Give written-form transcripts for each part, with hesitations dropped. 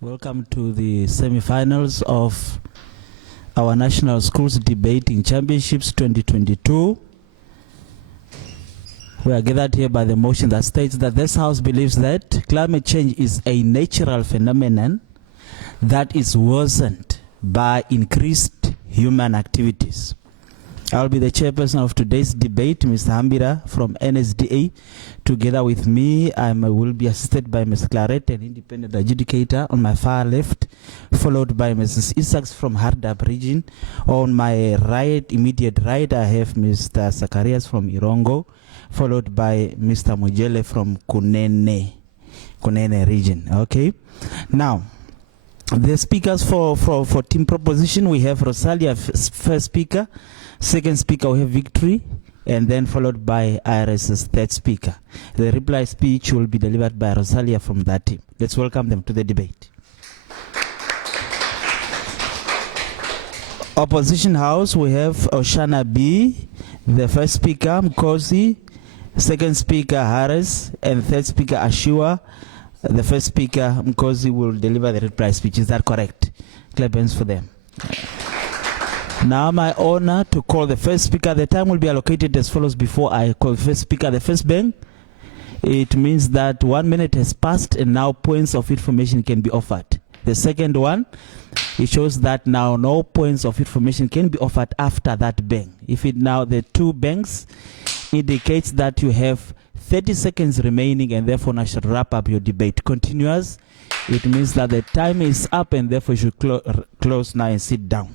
Welcome to the semi-finals of our National Schools Debating Championships 2022. We are gathered here by the motion that states that this House believes that climate change is a natural phenomenon that is worsened by increased human activities. I will be the chairperson of today's debate, Mr. Hambira from NSDA. Together with me, I will be assisted by Ms. Claret, an independent adjudicator on my far left, followed by Mrs. Isaacs from Hardap region. On my right, immediate right, I have Mr. Zacharias from Irongo, followed by Mr. Mujele from Kunene region. Okay. Now, the speakers for team proposition, we have Rosalia, first speaker. Second speaker, we have Victory, and then followed by IRS's third speaker. The reply speech will be delivered by Rosalia from that team. Let's welcome them to the debate. Opposition House, we have OSHANA B, the first speaker, Mkosi, second speaker, Harris, and third speaker, Ashua. The first speaker, Mkosi, will deliver the reply speech. Is that correct? Clap hands for them. Now my honor to call the first speaker. The time will be allocated as follows before I call the first speaker. The first bang, it means that 1 minute has passed and now points of information can be offered. The second one, it shows that now no points of information can be offered after that bang. If it now the two bangs indicates that you have 30 seconds remaining and therefore I should wrap up your debate. Continuous, it means that the time is up and therefore you should close now and sit down.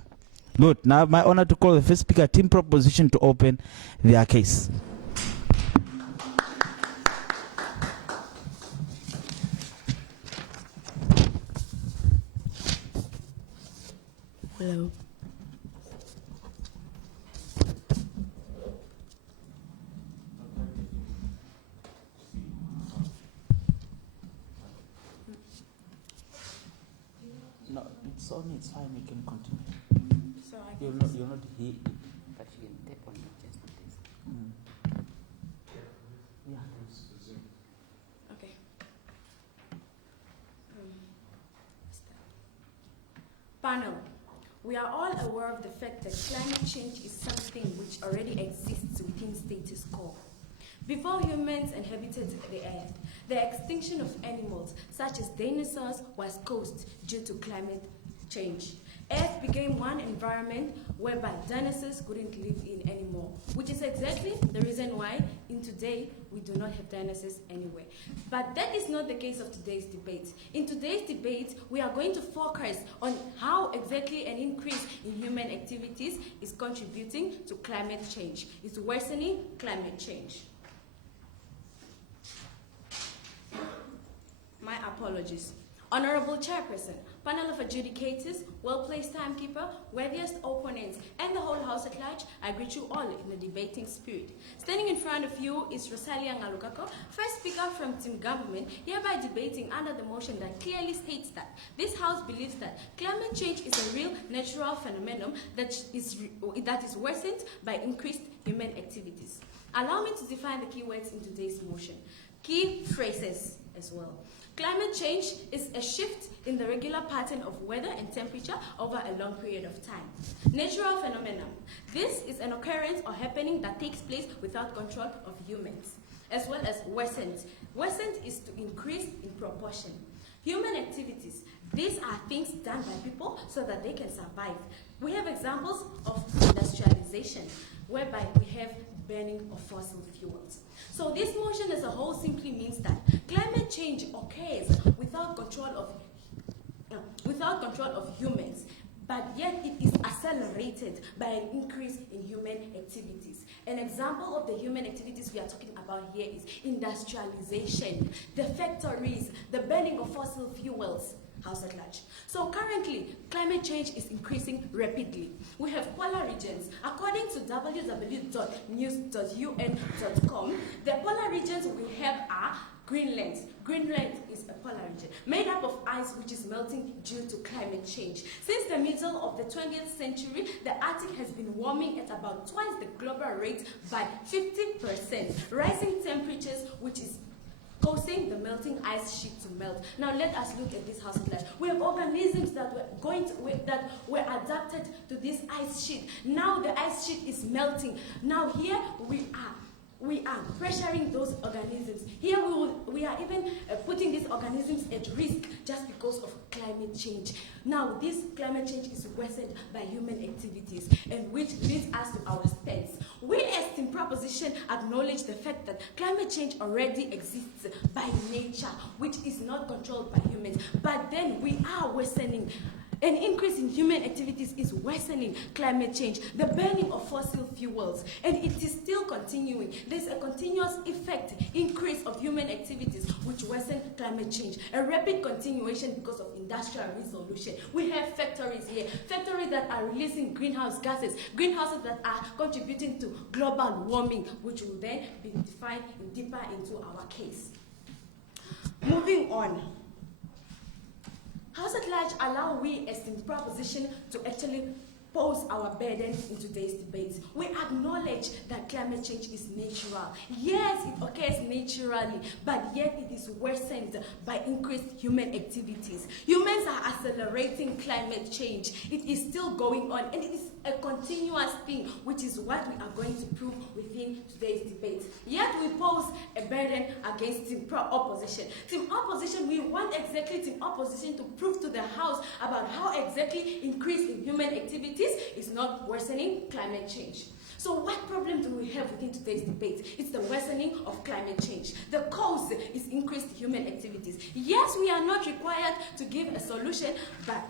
Good. Now my honor to call the first speaker, team proposition, to open their case. Hello. No, it's on, it's fine, you can continue. So I You're not here. but you can tap on it just like this. Yeah. Okay. Start. Panel. We are all aware of the fact that climate change is something which already exists within status quo. Before humans inhabited the earth, the extinction of animals such as dinosaurs was caused due to climate change. Earth became one environment whereby dinosaurs couldn't live in anymore, which is exactly the reason why in today we do not have dinosaurs anywhere. But that is not the case of today's debate. In today's debate, we are going to focus on how exactly an increase in human activities is contributing to climate change. It's worsening climate change. My apologies. Honorable Chairperson, panel of adjudicators, well-placed timekeeper, worthiest opponents, and the whole House at large, I greet you all in the debating spirit. Standing in front of you is Rosalia Ngalukako, first speaker from Team Government, hereby debating under the motion that clearly states that this House believes that climate change is a real natural phenomenon that is worsened by increased human activities. Allow me to define the key words in today's motion. Key phrases as well. Climate change is a shift in the regular pattern of weather and temperature over a long period of time. Natural phenomenon. This is an occurrence or happening that takes place without control of humans. As well as worsened. Worsened is to increase in proportion. Human activities. These are things done by people so that they can survive. We have examples of industrialization, whereby we have burning of fossil fuels. So this motion as a whole simply means that climate change occurs without control of humans, but yet it is accelerated by an increase in human activities. An example of the human activities we are talking about here is industrialization, the factories, the burning of fossil fuels, House at large. So currently, climate change is increasing rapidly. We have polar regions. According to www.news.un.com, the polar regions we have are Greenland. Greenland is a polar region made up of ice which is melting due to climate change. Since the middle of the 20th century, the Arctic has been warming at about twice the global rate by 50%, rising temperatures which is causing the melting ice sheet to melt. Now let us look at this house at large. We have organisms that were adapted to this ice sheet. Now the ice sheet is melting. Now here we are pressuring those organisms. Here we are even putting these organisms at risk just because of climate change. Now this climate change is worsened by human activities, and which leads us to our stance. We as Team Proposition acknowledge the fact that climate change already exists by nature, which is not controlled by humans, but then we are worsening. An increase in human activities is worsening climate change, the burning of fossil fuels, and it is still continuing. There's a continuous effect, increase of human activities which worsen climate change, a rapid continuation because of industrial resolution. We have factories here, factories that are releasing greenhouse gases that are contributing to global warming, which will then be defined deeper into our case. Moving on. House at large allow we as Team Proposition to actually pose our burden in today's debate. We acknowledge that climate change is natural. Yes, it occurs naturally, but yet it is worsened by increased human activities. Humans are accelerating climate change. It is still going on, and it is a continuous thing, which is what we are going to prove within today's debate. Yet we pose a burden against Team Opposition. Team Opposition, we want exactly Team Opposition to prove to the House about how exactly increase in human activities is not worsening climate change. So what problem do we have within today's debate? It's the worsening of climate change. The cause is increased human activities. Yes, we are not required to give a solution, but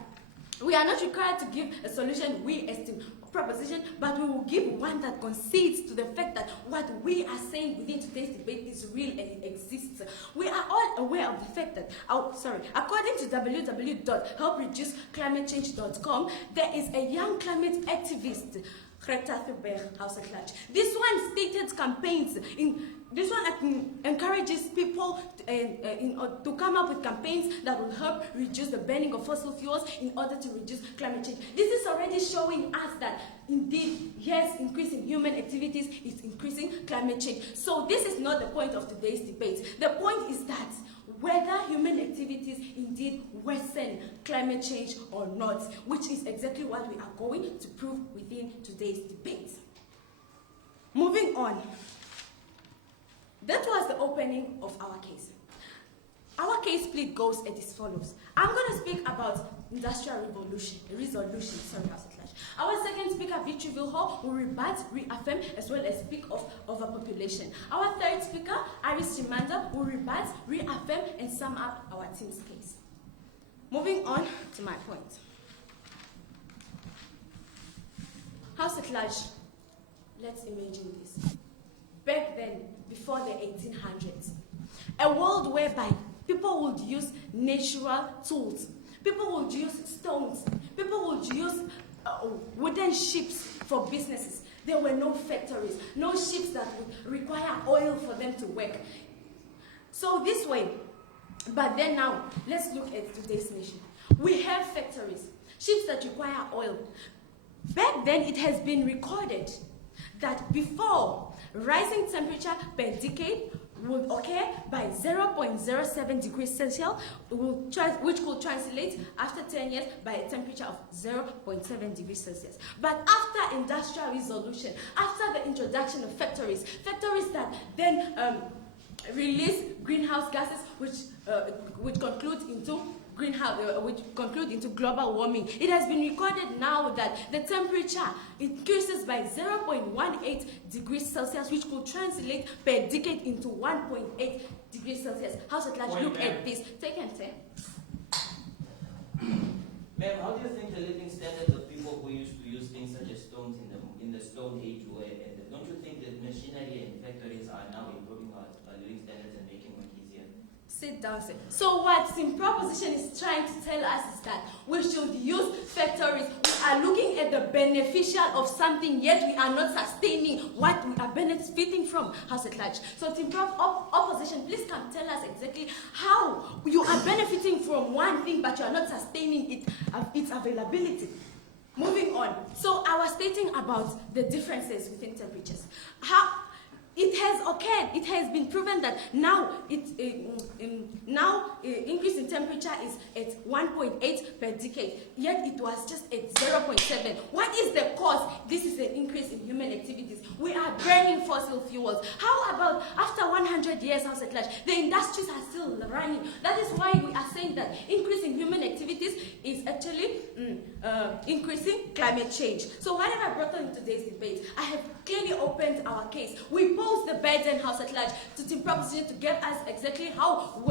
we are not required to give a solution, we as Team Proposition, but we will give one that concedes to the fact that what we are saying within today's debate is real and it exists. We are all aware of the fact that, according to www.helpreduceclimatechange.com, there is a young climate activist, House at large. This one stated campaigns This one encourages people to come up with campaigns that will help reduce the burning of fossil fuels in order to reduce climate change. This is already showing us that indeed, yes, increasing human activities is increasing climate change. So this is not the point of today's debate. The point is that whether human activities indeed worsen climate change or not, which is exactly what we are going to prove within today's debate. Moving on. That was the opening of our case. Our case split goes as follows. I'm going to speak about industrial resolution. Our second speaker, Victor Vilho, will rebut, reaffirm, as well as speak of overpopulation. Our third speaker, Iris Chimanda, will rebut, reaffirm, and sum up our team's case. Moving on to my point. House at large, let's imagine this. Back then, before the 1800s, a world whereby people would use natural tools, people would use stones, people would use wooden ships for businesses. There were no factories, no ships that would require oil for them to work. So this way, but then now, let's look at today's nation. We have factories, ships that require oil. Back then, it has been recorded that before, rising temperature per decade would occur by 0.07 degrees Celsius, which could translate after 10 years by a temperature of 0.7 degrees Celsius. But after industrial revolution, after the introduction of factories that then release greenhouse gases, which conclude into global warming. It has been recorded now that the temperature increases by 0.18 degrees Celsius, which could translate per decade into 1.8 degrees Celsius. House at large, look at this. Take and take. Ma'am, how do you think the living standards of people who used to use things such as stones in the Stone Age were? And don't you think that machinery and factories are now improving our living standards and making it easier? Sit down, sir. So what Team Proposition is trying to tell us is that we should use factories. We are looking at the beneficial of something, yet we are not sustaining what we are benefiting from. House at large. So Team Opposition, please come tell us exactly how you are benefiting from one thing, but you are not sustaining its availability. Moving on. So I was stating about the differences within temperatures. How it has occurred, it has been proven that now Now, increase in temperature is at 1.8 per decade, yet it was just at 0.7. What is the cause? This is an increase in human activities. We are burning fossil fuels. How about after 100 years house at large, the industries are still running? That is why we are saying that increase in human activities is actually increasing climate change. So what have I brought on in today's debate? I have clearly opened our case. We pose the burden house at large to Team Proposition to get us exactly how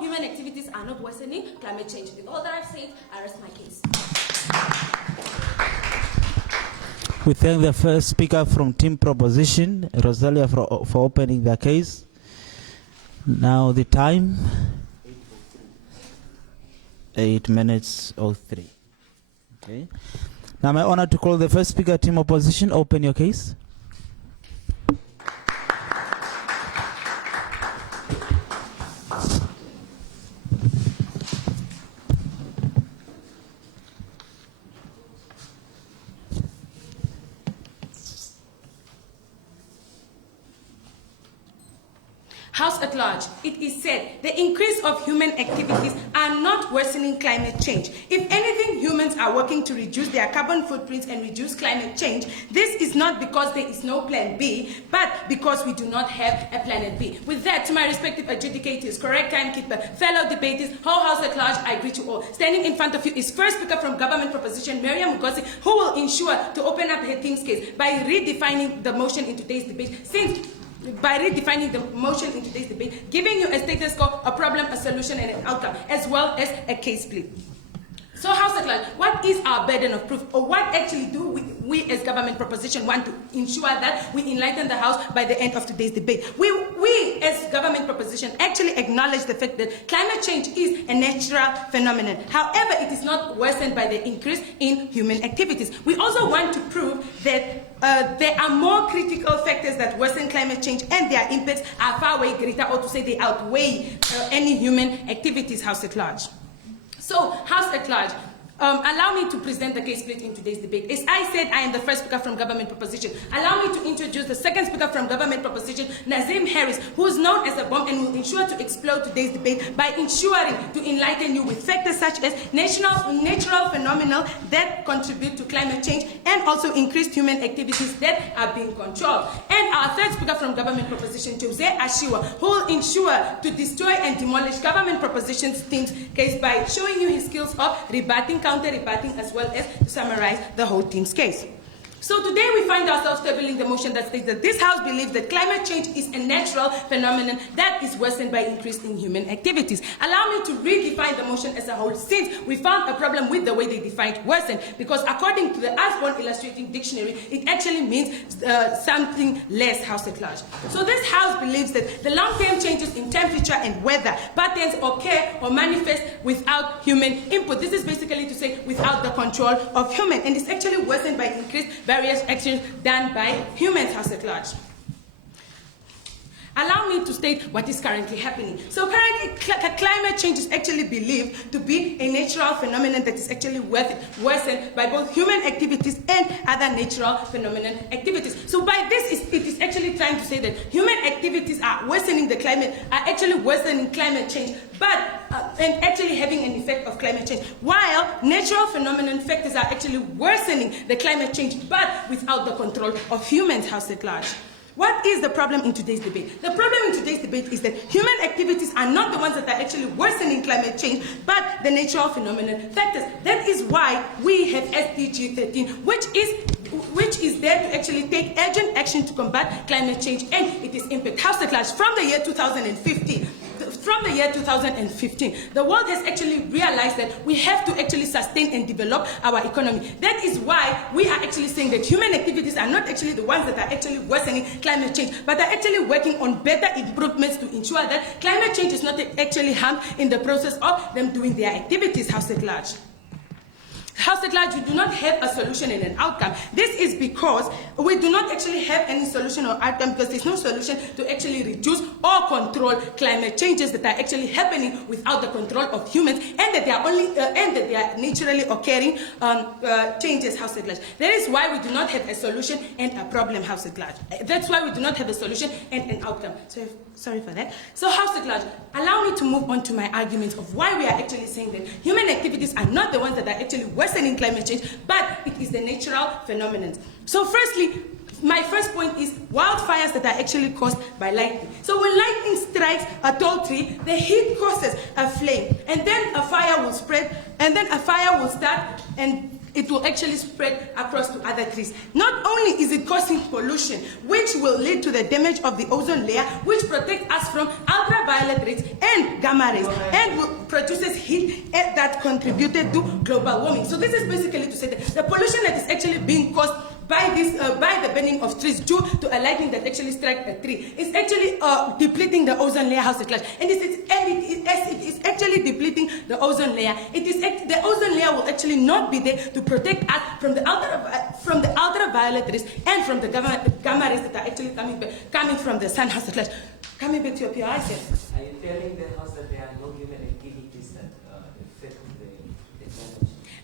human activities are not worsening climate change. With all that I've said, I rest my case. We thank the first speaker from Team Proposition, Rosalia, for opening the case. Now the time, 8 minutes 03. Okay. Now my honor to call the first speaker, Team Opposition. Open your case. House at large, it is said the increase of human activities are not worsening climate change. If anything, humans are working to reduce their carbon footprints and reduce climate change. This is not because there is no plan B, but because we do not have a planet B. With that, to my respective adjudicators, correct timekeeper, fellow debaters, whole House at large, I greet you all. Standing in front of you is first speaker from Government Proposition, Miriam Mugosi, who will ensure to open up her team's case by redefining the motion in today's debate. Giving you a status quo, a problem, a solution, and an outcome, as well as a case plea. So, House at large, what is our burden of proof, or what actually do we as Government Proposition want to ensure that we enlighten the House by the end of today's debate? We as Government Proposition actually acknowledge the fact that climate change is a natural phenomenon. However, it is not worsened by the increase in human activities. We also want to prove that there are more critical factors that worsen climate change, and their impacts are far way greater, or to say they outweigh any human activities, House at large. So, House at large, allow me to present the case split in today's debate. As I said, I am the first speaker from Government Proposition. Allow me to introduce the second speaker from Government Proposition, Nazim Harris, who is known as a bomb and will ensure to explode today's debate by ensuring to enlighten you with factors such as natural phenomena that contribute to climate change and also increased human activities that are being controlled. And our third speaker from Government Proposition, Jose Ashiwa, who will ensure to destroy and demolish Government Proposition's team's case by showing you his skills of rebutting, counter-rebutting, as well as to summarize the whole team's case. So today we find ourselves tabling the motion that states that this House believes that climate change is a natural phenomenon that is worsened by increase in human activities. Allow me to redefine the motion as a whole, since we found a problem with the way they defined worsen, because according to the Osborne Illustrating Dictionary, it actually means something less, House at large. So this House believes that the long-term changes in temperature and weather patterns occur or manifest without human input. This is basically to say without the control of human, and it's actually worsened by increased various actions done by humans, House at large. Allow me to state what is currently happening. So currently, climate change is actually believed to be a natural phenomenon that is actually worsened by both human activities and other natural phenomenon activities. So by this, it is actually trying to say that human activities are worsening the climate, are actually worsening climate change, but and actually having an effect of climate change, while natural phenomenon factors are actually worsening the climate change, but without the control of humans, House at large. What is the problem in today's debate? The problem in today's debate is that human activities are not the ones that are actually worsening climate change, but the natural phenomenon factors. That is why we have SDG 13, which is there to actually take urgent action to combat climate change and its impact. House at large, from the year 2015, the world has actually realized that we have to actually sustain and develop our economy. That is why we are actually saying that human activities are not actually the ones that are actually worsening climate change, but are actually working on better improvements to ensure that climate change is not actually harmed in the process of them doing their activities, House at large. House at large, we do not have a solution and an outcome. This is because we do not actually have any solution or outcome, because there's no solution to actually reduce or control climate changes that are actually happening without the control of humans, and that they are only and that they are naturally occurring changes. House at large. That is why we do not have a solution and a problem. House at large. That's why we do not have a solution and an outcome. So sorry for that. So House at large, allow me to move on to my arguments of why we are actually saying that human activities are not the ones that are actually worsening climate change, but it is the natural phenomenon. So firstly, my first point is wildfires that are actually caused by lightning. So when lightning strikes a tall tree, the heat causes a flame, and then a fire will spread, and then a fire will start, and it will actually spread across to other trees. Not only is it causing pollution, which will lead to the damage of the ozone layer, which protects us from ultraviolet rays and gamma rays, and produces heat that contributed to global warming. So this is basically to say that the pollution that is actually being caused by the burning of trees due to a lightning that actually struck a tree is actually depleting the ozone layer. House at large, and it is actually depleting the ozone layer. The ozone layer will actually not be there to protect us from the ultraviolet rays and from the gamma rays that are actually coming from the sun. House at large. Coming back to your PRI, sir. Are you telling the House that there are no human activities that affect the climate?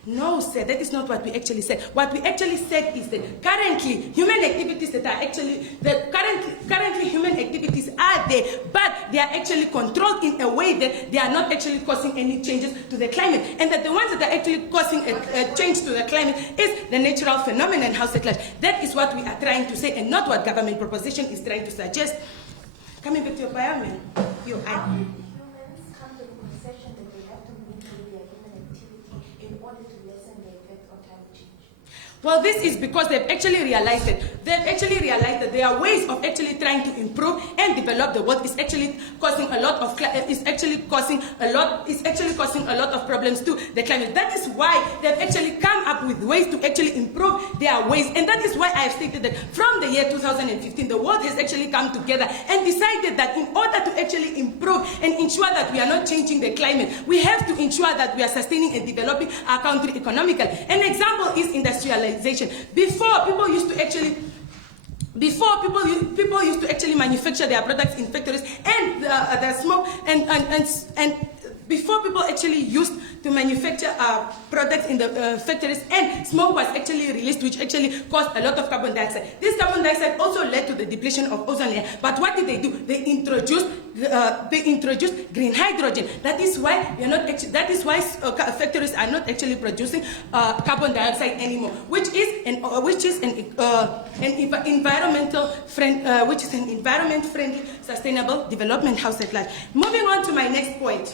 No, sir, that is not what we actually said. What we actually said is that currently human activities currently human activities are there, but they are actually controlled in a way that they are not actually causing any changes to the climate, and that the ones that are actually causing a change to the climate is the natural phenomenon. House at large. That is what we are trying to say, and not what government proposition is trying to suggest. Coming back to your environment, Humans come to the concession that they have to manipulate their human activity in order to lessen the effect of climate change. Well, this is because they've actually realized that there are ways of actually trying to improve and develop the world is actually causing a lot of problems to the climate. That is why they've actually come up with ways to actually improve their ways, and that is why I have stated that from the year 2015 the world has actually come together and decided that in order to actually improve and ensure that we are not changing the climate, we have to ensure that we are sustaining and developing our country economically. An example is industrialization. Before people used to actually manufacture their products in factories, and the smoke and before people actually used to manufacture products in the factories, and smoke was actually released, which actually caused a lot of carbon dioxide. This carbon dioxide also led to the depletion of ozone layer. But what did they do? They introduced green hydrogen. That is why factories are not actually producing carbon dioxide anymore, which is an environment friendly sustainable development. House at large. Moving on to my next point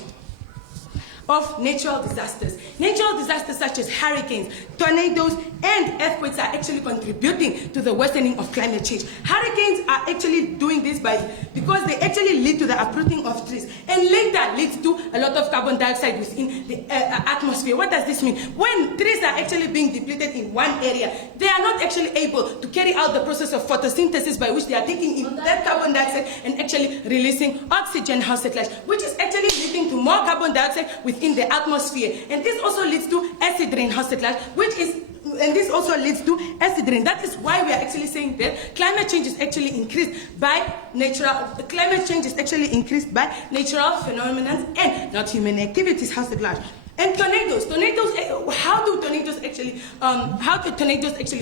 of natural disasters. Natural disasters such as hurricanes, tornadoes, and earthquakes are actually contributing to the worsening of climate change. Hurricanes are actually doing this because they actually lead to the uprooting of trees, and later leads to a lot of carbon dioxide within the atmosphere. What does this mean? When trees are actually being depleted in one area, they are not actually able to carry out the process of photosynthesis by which they are taking in that carbon dioxide and actually releasing oxygen. House at large, which is actually leading to more carbon dioxide within the atmosphere, and this also leads to acid rain. House at large, and this also leads to acid rain. That is why we are actually saying that climate change is actually increased by natural phenomena and not human activities. House at large. And tornadoes, how do tornadoes actually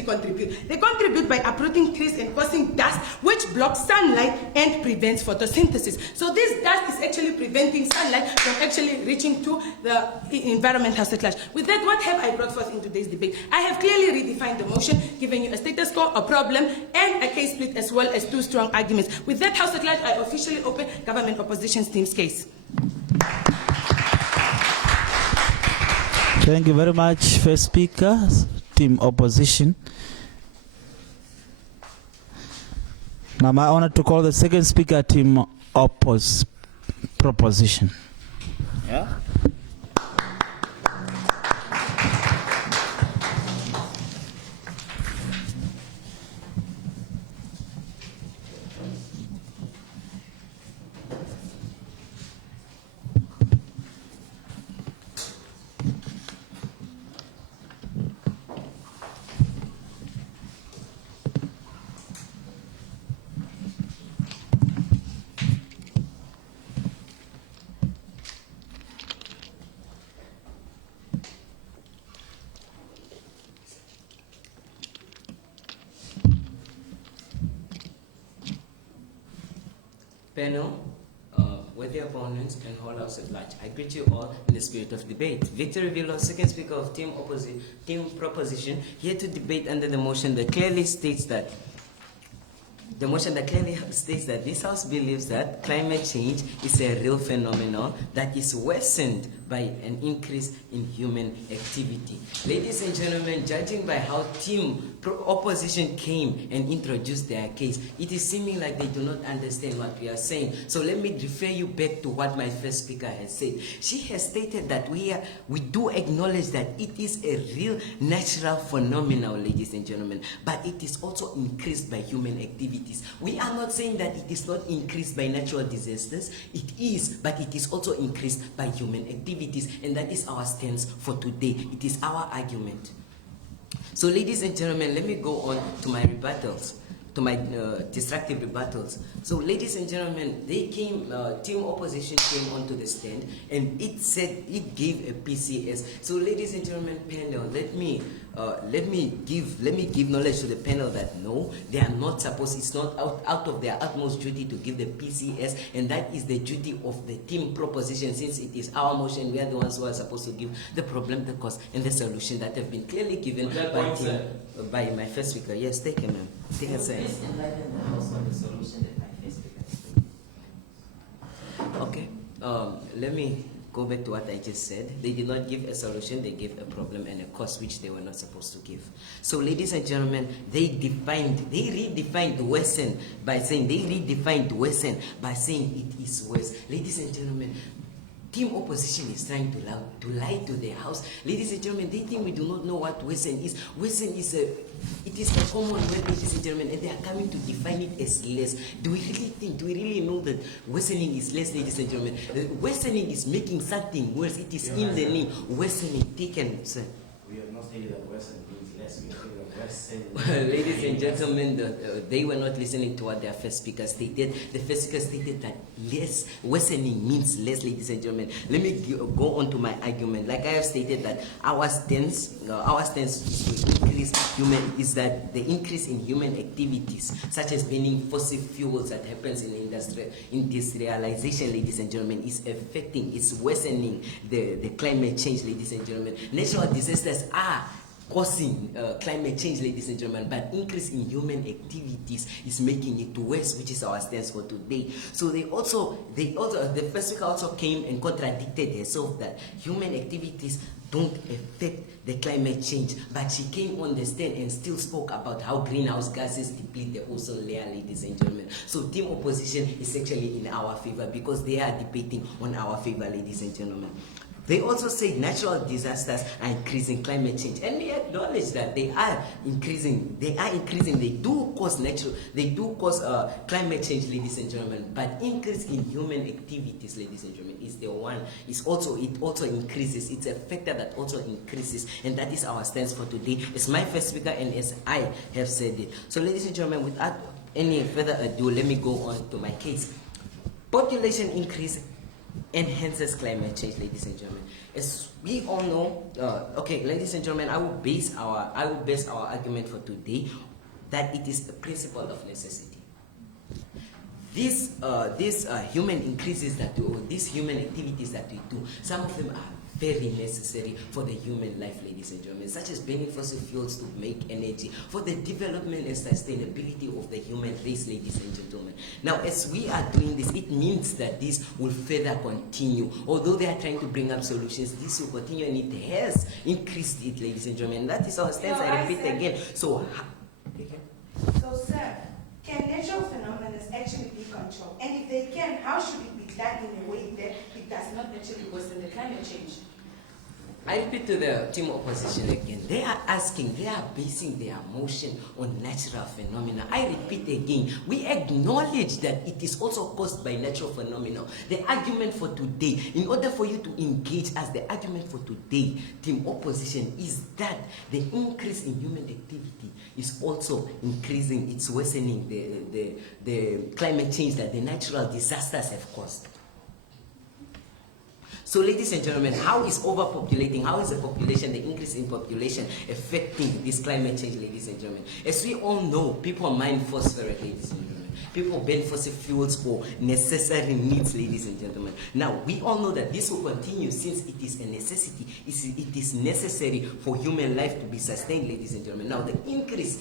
contribute? They contribute by uprooting trees and causing dust, which blocks sunlight and prevents photosynthesis. So this dust is actually preventing sunlight from actually reaching to the environment. House at large. With that, what have I brought forth in today's debate? I have clearly redefined the motion, giving you a status quo, a problem, and a case split, as well as two strong arguments. With that, House at large, I officially open government opposition team's case. Thank you very much. First speaker, team opposition. Now my honor to call the second speaker, team proposition. Yeah. Panel, with the opponents and whole house at large, I greet you all in the spirit of debate. Victor Villa, second speaker of team proposition, here to debate under the motion that clearly states that this House believes that climate change is a real phenomenon that is worsened by an increase in human activity. Ladies and gentlemen, judging by how opposition came and introduced their case, it is seeming like they do not understand what we are saying. So let me refer you back to what my first speaker has said. She has stated that we do acknowledge that it is a real natural phenomenon, ladies and gentlemen, but it is also increased by human activities. We are not saying that it is not increased by natural disasters. It is, but it is also increased by human activities, and that is our stance for today. It is our argument. So, ladies and gentlemen, let me go on to my rebuttals, to my destructive rebuttals. So, ladies and gentlemen, they came, team opposition came onto the stand, and it said it gave a PCS. So, ladies and gentlemen, panel, let me give knowledge to the panel that no, they are not supposed. It's not out of their utmost duty to give the PCS, and that is the duty of the team proposition. Since it is our motion, we are the ones who are supposed to give the problem, the cause, and the solution that have been clearly given by my first speaker. Yes, take him, ma'am. Take a second. Please enlighten the House on the solution that my first speaker has. Okay. Let me go back to what I just said. They did not give a solution, they gave a problem and a cause which they were not supposed to give. So, ladies and gentlemen, they redefined worsen by saying it is worse. Ladies and gentlemen, team opposition is trying to lie to the House. Ladies and gentlemen, they think we do not know what worsen is. Worsen is a common word, ladies and gentlemen, and they are coming to define it as less. Do we really know that worsening is less, ladies and gentlemen? Worsening is making something worse. It is in the name. Worsening, taken, sir. We have not stated that worsening means less. We have stated that worsening. Ladies and gentlemen, they were not listening to what their first speaker stated. The first speaker stated that less, worsening means less, ladies and gentlemen. Let me go on to my argument. Like I have stated that our stance is to increase is that the increase in human activities, such as burning fossil fuels that happens in industrialization, ladies and gentlemen, is affecting, it's worsening the climate change, ladies and gentlemen. Natural disasters are causing climate change, ladies and gentlemen, but increase in human activities is making it worse, which is our stance for today. So the first speaker also came and contradicted herself that human activities don't affect the climate change, but she came on the stand and still spoke about how greenhouse gases deplete the ozone layer, ladies and gentlemen. So team opposition is actually in our favor because they are debating on our favor, ladies and gentlemen. They also say natural disasters are increasing climate change, and we acknowledge that they are increasing. They do cause climate change, ladies and gentlemen. But increase in human activities, ladies and gentlemen, is the one. It also increases. It's a factor that also increases, and that is our stance for today. It's my first speaker, and as I have said it. So, ladies and gentlemen, without any further ado, let me go on to my case. Population increase enhances climate change, ladies and gentlemen. As we all know, okay, ladies and gentlemen, I will base our argument for today that it is a principle of necessity. These human increases these human activities that we do, some of them are very necessary for the human life, ladies and gentlemen, such as burning fossil fuels to make energy, for the development and sustainability of the human race, ladies and gentlemen. Now, as we are doing this, it means that this will further continue. Although they are trying to bring up solutions, this will continue, and it has increased it, ladies and gentlemen. That is our stance, I repeat again. So, sir, can natural phenomena actually be controlled? And if they can, how should it be done in a way that it does not actually worsen the climate change? I repeat to the team opposition again. They are basing their motion on natural phenomena. I repeat again, we acknowledge that it is also caused by natural phenomena. The argument for today, in order for you to engage us, the argument for today, team opposition, is that the increase in human activity is also increasing, it's worsening the climate change that the natural disasters have caused. So, ladies and gentlemen, how is overpopulating, how is the population, the increase in population affecting this climate change, ladies and gentlemen? As we all know, people mine phosphorus, ladies and gentlemen. People burn fossil fuels for necessary needs, ladies and gentlemen. Now, we all know that this will continue since it is a necessity. It is necessary for human life to be sustained, ladies and gentlemen. Now, the increase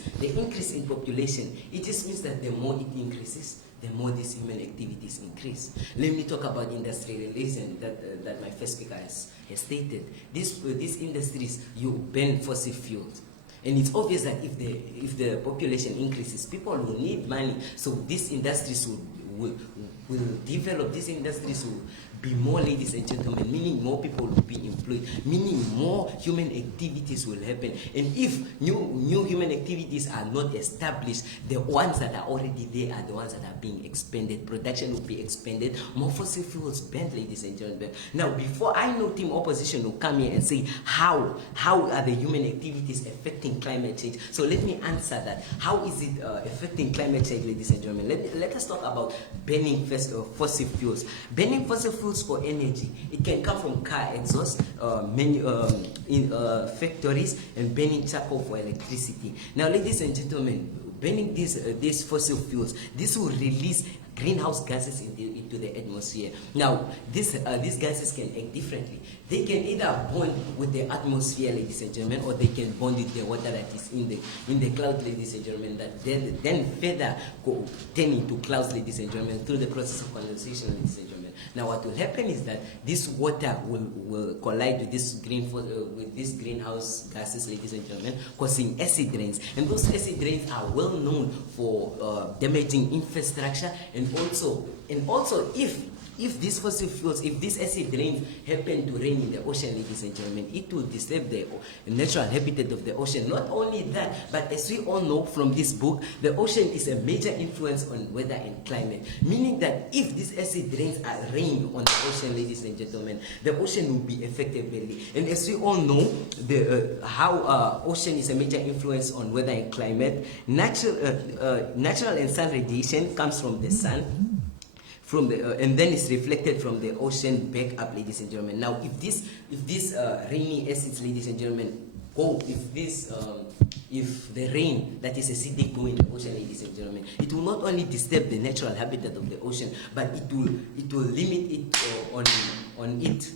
in population, it just means that the more it increases, the more these human activities increase. Let me talk about industrialization that my first speaker has stated. These industries, you burn fossil fuels. And it's obvious that if the population increases, people will need money. So these industries will develop. These industries will be more, ladies and gentlemen, meaning more people will be employed, meaning more human activities will happen. And if new human activities are not established, the ones that are already there are the ones that are being expanded. Production will be expanded, more fossil fuels banned, ladies and gentlemen. Now, before I know team opposition will come here and say how are the human activities affecting climate change. So let me answer that. How is it affecting climate change, ladies and gentlemen? Let us talk about burning fossil fuels. Burning fossil fuels for energy. It can come from car exhaust, in factories, and burning charcoal for electricity. Now, ladies and gentlemen, burning these fossil fuels, this will release greenhouse gases into the atmosphere. Now, these gases can act differently. They can either bond with the atmosphere, ladies and gentlemen, or they can bond with the water that is in the cloud, ladies and gentlemen, that then further turn into clouds, ladies and gentlemen, through the process of condensation, ladies and gentlemen. Now, what will happen is that this water will collide with this greenhouse gases, ladies and gentlemen, causing acid rains. And those acid rains are well known for damaging infrastructure, and also if these fossil fuels, if these acid rains happen to rain in the ocean, ladies and gentlemen, it will disturb the natural habitat of the ocean. Not only that, but as we all know from this book, the ocean is a major influence on weather and climate. Meaning that if these acid rains are rain on the ocean, ladies and gentlemen, the ocean will be affected badly. And as we all know, how ocean is a major influence on weather and climate, natural and sun radiation comes from the sun. And then it's reflected from the ocean back up, ladies and gentlemen. Now, if these rainy acids, ladies and gentlemen, if the rain that is acidic go in the ocean, ladies and gentlemen, it will not only disturb the natural habitat of the ocean, but it will limit it on it,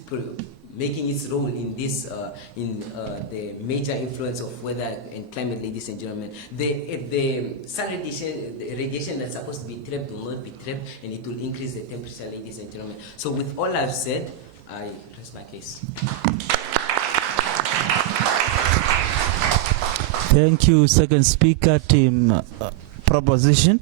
making its role in this the major influence of weather and climate, ladies and gentlemen. The sun radiation that's supposed to be trapped will not be trapped, and it will increase the temperature, ladies and gentlemen. So with all I've said, I rest my case. Thank you, second speaker, team proposition.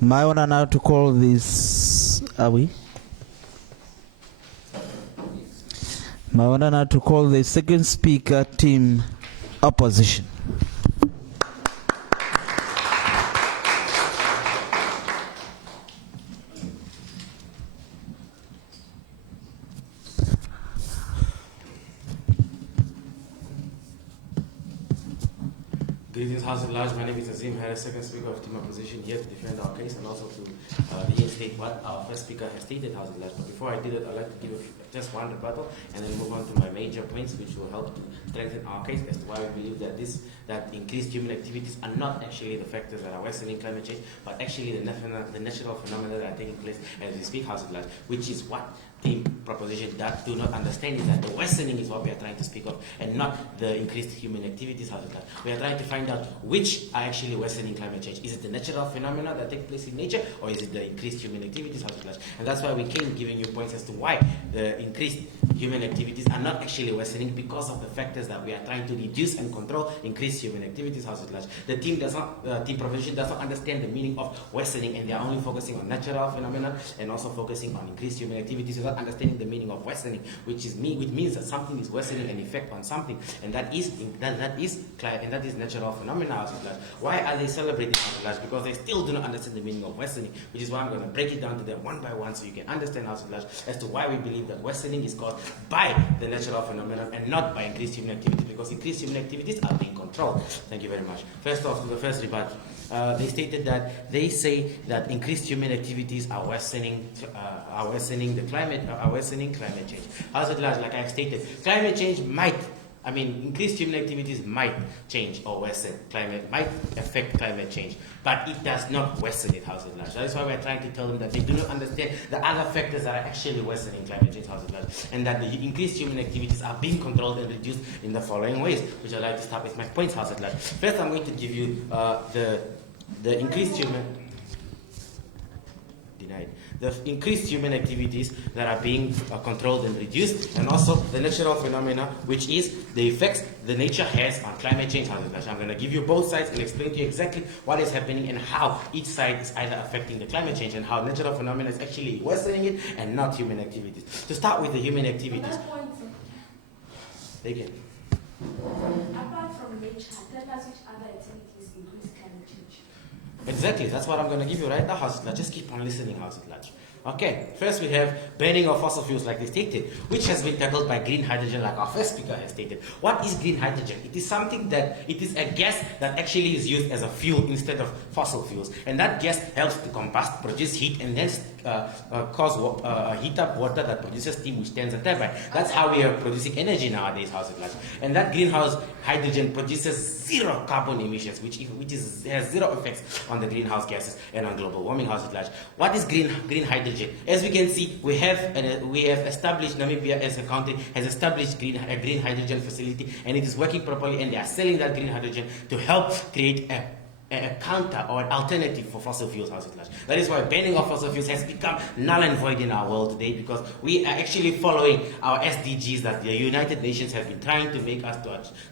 My honor now to call this, my honor now to call the second speaker, team opposition. Greetings, House at Large. My name is Azim Harris, second speaker of team opposition, here to defend our case and also to reinstate what our first speaker has stated, House at Large. But before I do that, I'd like to give just one rebuttal and then move on to my major points, which will help to strengthen our case as to why we believe that increased human activities are not actually the factors that are worsening climate change, but actually the natural phenomena that are taking place as we speak, House at Large, which is what the proposition that do not understand is that the worsening is what we are trying to speak of, and not the increased human activities. House at Large. We are trying to find out which are actually worsening climate change. Is it the natural phenomena that take place in nature, or is it the increased human activities? House at Large. And that's why we came giving you points as to why the increased human activities are not actually worsening, because of the factors that we are trying to reduce and control increased human activities. House at Large. The team proposition does not understand the meaning of worsening, and they are only focusing on natural phenomena and also focusing on increased human activities without understanding the meaning of worsening, which means that something is worsening an effect on something, and that is natural phenomena. House at Large. Why are they celebrating House at Large? Because they still do not understand the meaning of worsening, which is why I'm going to break it down to them one by one so you can understand House at Large as to why we believe that worsening is caused by the natural phenomenon and not by increased human activity, because increased human activities are being controlled. Thank you very much. First off, to the first rebuttal. They stated that they say that increased human activities are worsening climate change. House at Large, like I stated, climate change might I mean, increased human activities might change or worsen climate, might affect climate change, but it does not worsen it, house at large. That is why we're trying to tell them that they do not understand the other factors that are actually worsening climate change, house at large, and that the increased human activities are being controlled and reduced in the following ways, which I'd like to start with my points, house at large. First, I'm going to give you the increased human... Denied. The increased human activities that are being controlled and reduced, and also the natural phenomena, which is the effects the nature has on climate change. I'm going to give you both sides and explain to you exactly what is happening and how each side is either affecting the climate change and how natural phenomena is actually worsening it and not human activities. To start with the human activities. Again. Apart from nature, tell us which other activities increase climate change. Exactly, that's what I'm going to give you right now, house at large. Just keep on listening, house at large. Okay, first we have burning of fossil fuels like they stated, which has been tackled by green hydrogen like our first speaker has stated. What is green hydrogen? It is something that, it is a gas that actually is used as a fuel instead of fossil fuels. And that gas helps to combust, produce heat, and then heat up water that produces steam, which turns a turbine. That's how we are producing energy nowadays, house at large. And that greenhouse hydrogen produces zero carbon emissions, which has zero effects on the greenhouse gases and on global warming, house at large. What is green hydrogen? As we can see, we have established, Namibia as a country has established a green hydrogen facility, and it is working properly, and they are selling that green hydrogen to help create a counter or an alternative for fossil fuels, house at large. That is why banning of fossil fuels has become null and void in our world today, because we are actually following our SDGs that the United Nations have been trying to make us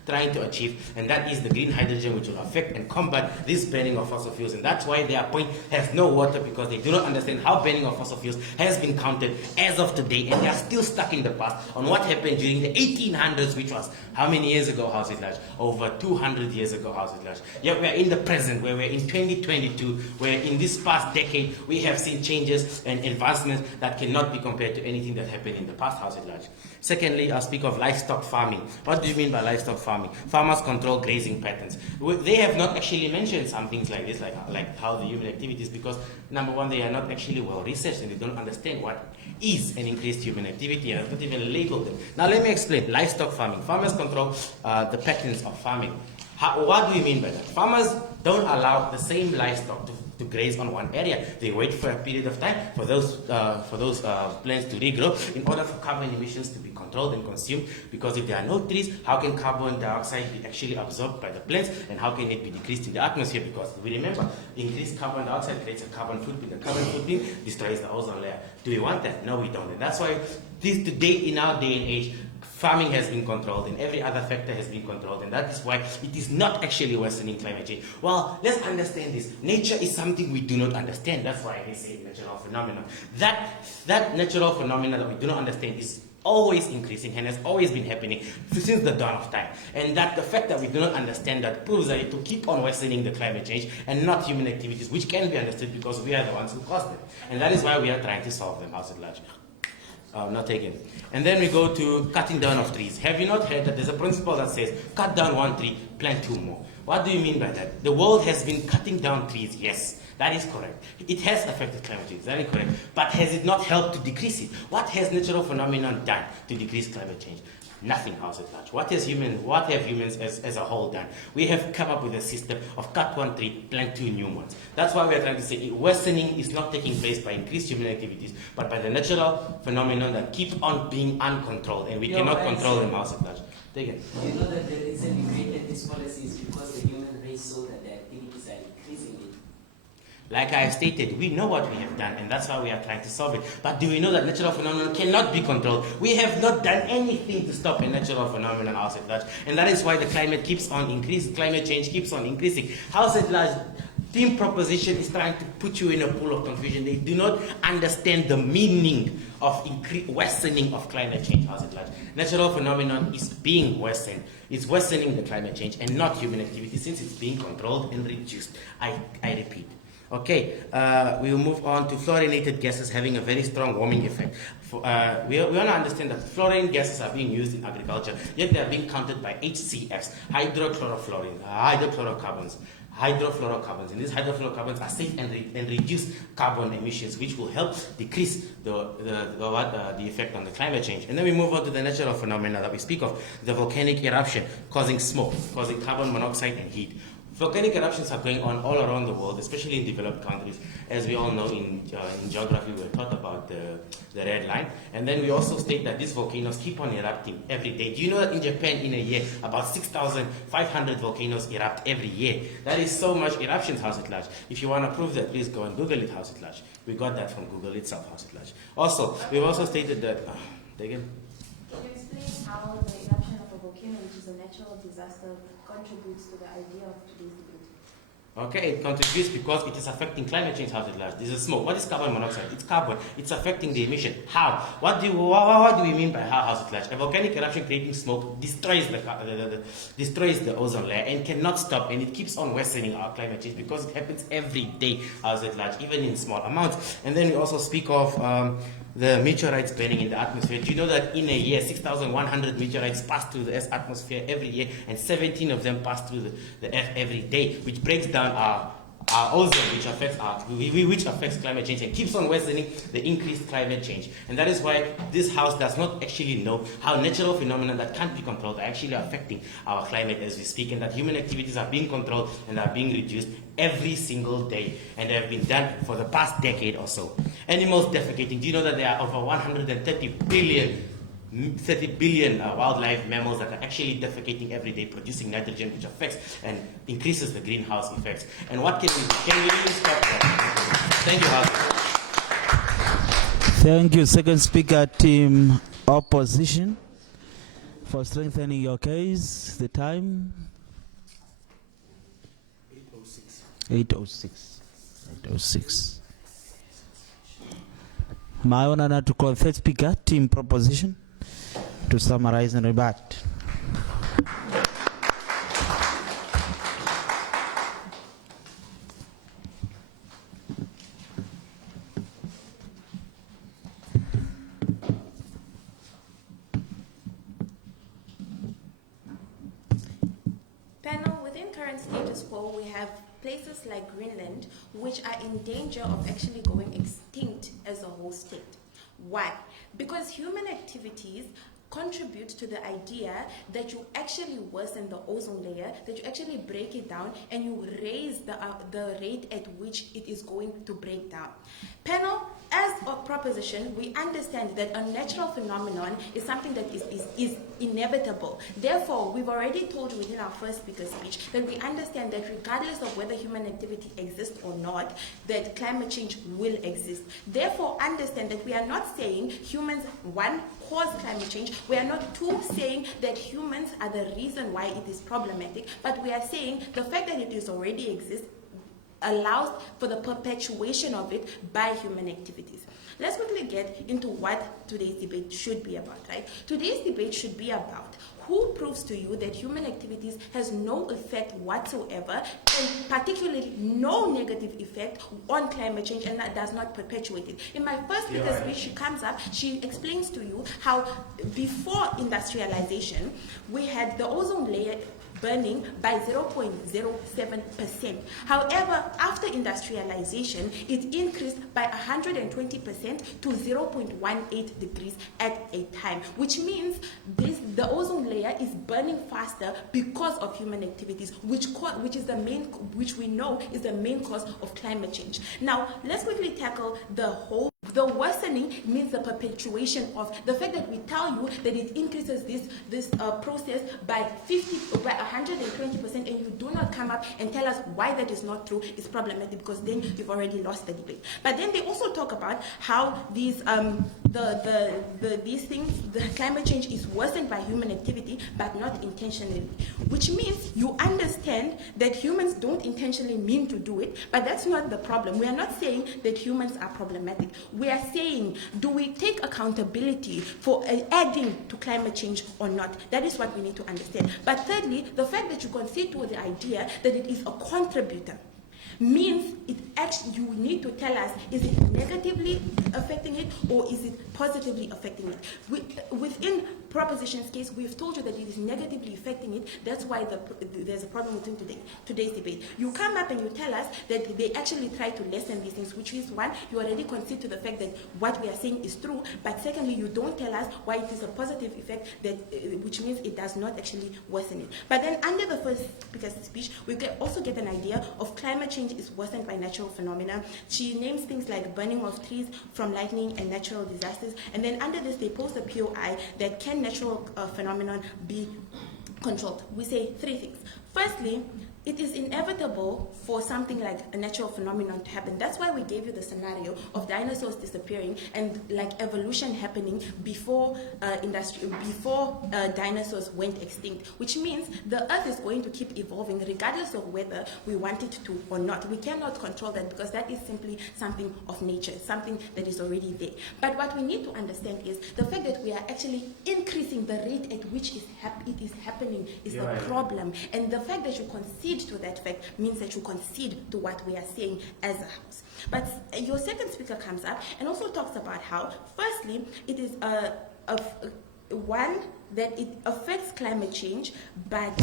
trying to achieve, and that is the green hydrogen, which will affect and combat this banning of fossil fuels. And that's why their point has no water, because they do not understand how banning of fossil fuels has been counted as of today, and they are still stuck in the past on what happened during the 1800s, which was how many years ago, house at large? Over 200 years ago, house at large. Yet we are in the present, where we're in 2022, where in this past decade we have seen changes and advancements that cannot be compared to anything that happened in the past, house at large. Secondly, I'll speak of livestock farming. What do you mean by livestock farming? Farmers control grazing patterns. They have not actually mentioned some things like this, like how the human activities, because number one, they are not actually well researched and they don't understand what is an increased human activity, and not even label them. Now let me explain. Livestock farming. Farmers control the patterns of farming. What do we mean by that? Farmers don't allow the same livestock to graze on one area. They wait for a period of time for those plants to regrow in order for carbon emissions to be controlled and consumed, because if there are no trees, how can carbon dioxide be actually absorbed by the plants, and how can it be decreased in the atmosphere? Because we remember, increased carbon dioxide creates a carbon footprint. The carbon footprint destroys the ozone layer. Do we want that? No, we don't. And that's why today, in our day and age, farming has been controlled and every other factor has been controlled, and that is why it is not actually worsening climate change. Well, let's understand this. Nature is something we do not understand. That's why I say natural phenomenon. That natural phenomenon that we do not understand is always increasing and has always been happening since the dawn of time. And that the fact that we do not understand that proves that it will keep on worsening the climate change and not human activities, which can be understood because we are the ones who caused them. And that is why we are trying to solve them, house at large. Not taken. And then we go to cutting down of trees. Have you not heard that there's a principle that says, cut down one tree, plant two more? What do you mean by that? The world has been cutting down trees, yes. That is correct. It has affected climate change, that is correct. But has it not helped to decrease it? What has natural phenomenon done to decrease climate change? Nothing, house at large. What have humans as a whole done? We have come up with a system of cut one tree, plant two new ones. That's why we are trying to say worsening is not taking place by increased human activities, but by the natural phenomenon that keep on being uncontrolled, and we cannot control them, house at large. Take it. You know that the reason we created this policy is because the human race saw that the activities are increasing it. Like I have stated, we know what we have done, and that's why we are trying to solve it. But do we know that natural phenomena cannot be controlled? We have not done anything to stop a natural phenomenon, house at large. And that is why the climate keeps on increasing, climate change keeps on increasing. House at large, team proposition is trying to put you in a pool of confusion. They do not understand the meaning of worsening of climate change, house at large. Natural phenomenon is being worsened. It's worsening the climate change and not human activity, since it's being controlled and reduced. I repeat. Okay, we will move on to fluorinated gases having a very strong warming effect. We want to understand that fluorine gases are being used in agriculture, yet they are being counted by HCFs, hydrochlorofluorine, hydrochlorocarbons. hydrofluorocarbons, and these hydrofluorocarbons are safe and reduce carbon emissions, which will help decrease the effect on the climate change. And then we move on to the natural phenomena that we speak of, the volcanic eruption causing smoke, causing carbon monoxide and heat. Volcanic eruptions are going on all around the world, especially in developed countries. As we all know, in geography, we're taught about the red line. And then we also state that these volcanoes keep on erupting every day. Do you know that in Japan, in a year, about 6,500 volcanoes erupt every year? That is so much eruptions, House at Large. If you want to prove that, please go and Google it, House at Large. We got that from Google itself, House at Large. Also, we've also stated that... again? Can you explain how the eruption of a volcano, which is a natural disaster, contributes to the idea of today's debate? Okay, it contributes because it is affecting climate change, House at Large. This is smoke. What is carbon monoxide? It's carbon. It's affecting the emission. How? What do we mean by how, House at Large? A volcanic eruption creating smoke destroys the ozone layer and cannot stop, and it keeps on worsening our climate change because it happens every day, House at Large, even in small amounts. And then we also speak of the meteorites burning in the atmosphere. Do you know that in a year, 6,100 meteorites pass through the Earth's atmosphere every year, and 17 of them pass through the Earth every day, which breaks down our ozone, which affects climate change and keeps on worsening the increased climate change. And that is why this House does not actually know how natural phenomena that can't be controlled are actually affecting our climate as we speak, and that human activities are being controlled and are being reduced every single day, and they have been done for the past decade or so. Animals defecating. Do you know that there are over 130 billion wildlife mammals that are actually defecating every day, producing nitrogen, which affects and increases the greenhouse effects? And what can we do? Can we really stop that? Thank you, House. Thank you, second speaker, team opposition, for strengthening your case. The time? 8:06. 8:06. My honor now to call third speaker, team proposition, to summarize and rebut. Panel, within current status quo, we have places like Greenland, which are in danger of actually going extinct as a whole state. Why? Because human activities contribute to the idea that you actually worsen the ozone layer, that you actually break it down, and you raise the rate at which it is going to break down. Panel, as a proposition, we understand that a natural phenomenon is something that is inevitable. Therefore, we've already told you within our first speaker speech that we understand that regardless of whether human activity exists or not, that climate change will exist. Therefore, understand that we are not saying humans, one, cause climate change. We are not, two, saying that humans are the reason why it is problematic, but we are saying the fact that it is already exists allows for the perpetuation of it by human activities. Let's quickly get into what today's debate should be about, right? Today's debate should be about who proves to you that human activities has no effect whatsoever, and particularly no negative effect on climate change, and that does not perpetuate it. In my first speaker speech, she comes up, she explains to you how before industrialization, we had the ozone layer burning by 0.07%. However, after industrialization, it increased by 120% to 0.18 degrees at a time, which means the ozone layer is burning faster because of human activities, which we know is the main cause of climate change. Now, let's quickly tackle the worsening means the perpetuation of the fact that we tell you that it increases this process by 120%, and you do not come up and tell us why that is not true. It's problematic, because then you've already lost the debate. But then they also talk about how these things, the climate change is worsened by human activity, but not intentionally, which means you understand that humans don't intentionally mean to do it, but that's not the problem. We are not saying that humans are problematic. We are saying, do we take accountability for adding to climate change or not? That is what we need to understand. But thirdly, the fact that you concede to the idea that it is a contributor means you need to tell us, is it negatively affecting it or is it positively affecting it? Within proposition's case, we've told you that it is negatively affecting it. That's why there's a problem with today's debate. You come up and you tell us that they actually try to lessen these things, which is, one, you already concede to the fact that what we are saying is true, but secondly, you don't tell us why it is a positive effect, that which means it does not actually worsen it. But then under the first speaker's speech, we also get an idea of climate change is worsened by natural phenomena. She names things like burning of trees from lightning and natural disasters. And then under this, they pose the POI that can natural phenomenon be controlled. We say three things. Firstly, it is inevitable for something like a natural phenomenon to happen. That's why we gave you the scenario of dinosaurs disappearing and like evolution happening before dinosaurs went extinct, which means the Earth is going to keep evolving regardless of whether we want it to or not. We cannot control that because that is simply something of nature, something that is already there. But what we need to understand is the fact that we are actually increasing the rate at which it is happening is a problem. And the fact that you concede to that fact means that you concede to what we are saying as a house. But your second speaker comes up and also talks about how, firstly, it is one, that it affects climate change, but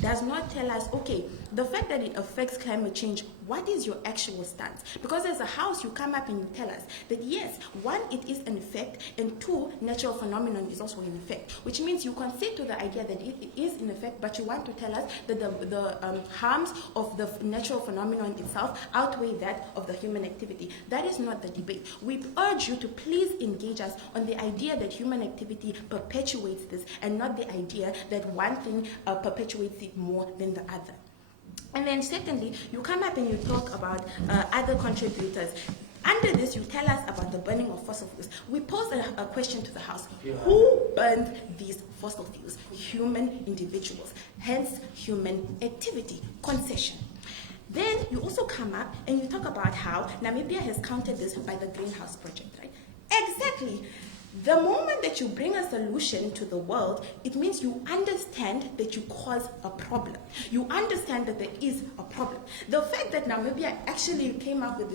does not tell us, okay, the fact that it affects climate change, what is your actual stance? Because as a house, you come up and you tell us that yes, one, it is an effect, and two, natural phenomenon is also an effect, which means you concede to the idea that it is in effect, but you want to tell us that the harms of the natural phenomenon itself outweigh that of the human activity. That is not the debate. We urge you to please engage us on the idea that human activity perpetuates this, and not the idea that one thing perpetuates it more than the other. And then secondly, you come up and you talk about other contributors. Under this, you tell us about the burning of fossil fuels. We pose a question to the House. Who burned these fossil fuels? Human individuals, hence human activity, concession. Then you also come up and you talk about how Namibia has countered this by the Greenhouse Project, right? Exactly. The moment that you bring a solution to the world, it means you understand that you cause a problem. You understand that there is a problem. The fact that Namibia actually came up with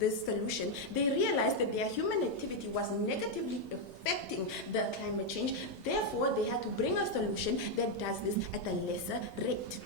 this solution, they realized that their human activity was negatively affecting the climate change. Therefore, they had to bring a solution that does this at a lesser rate.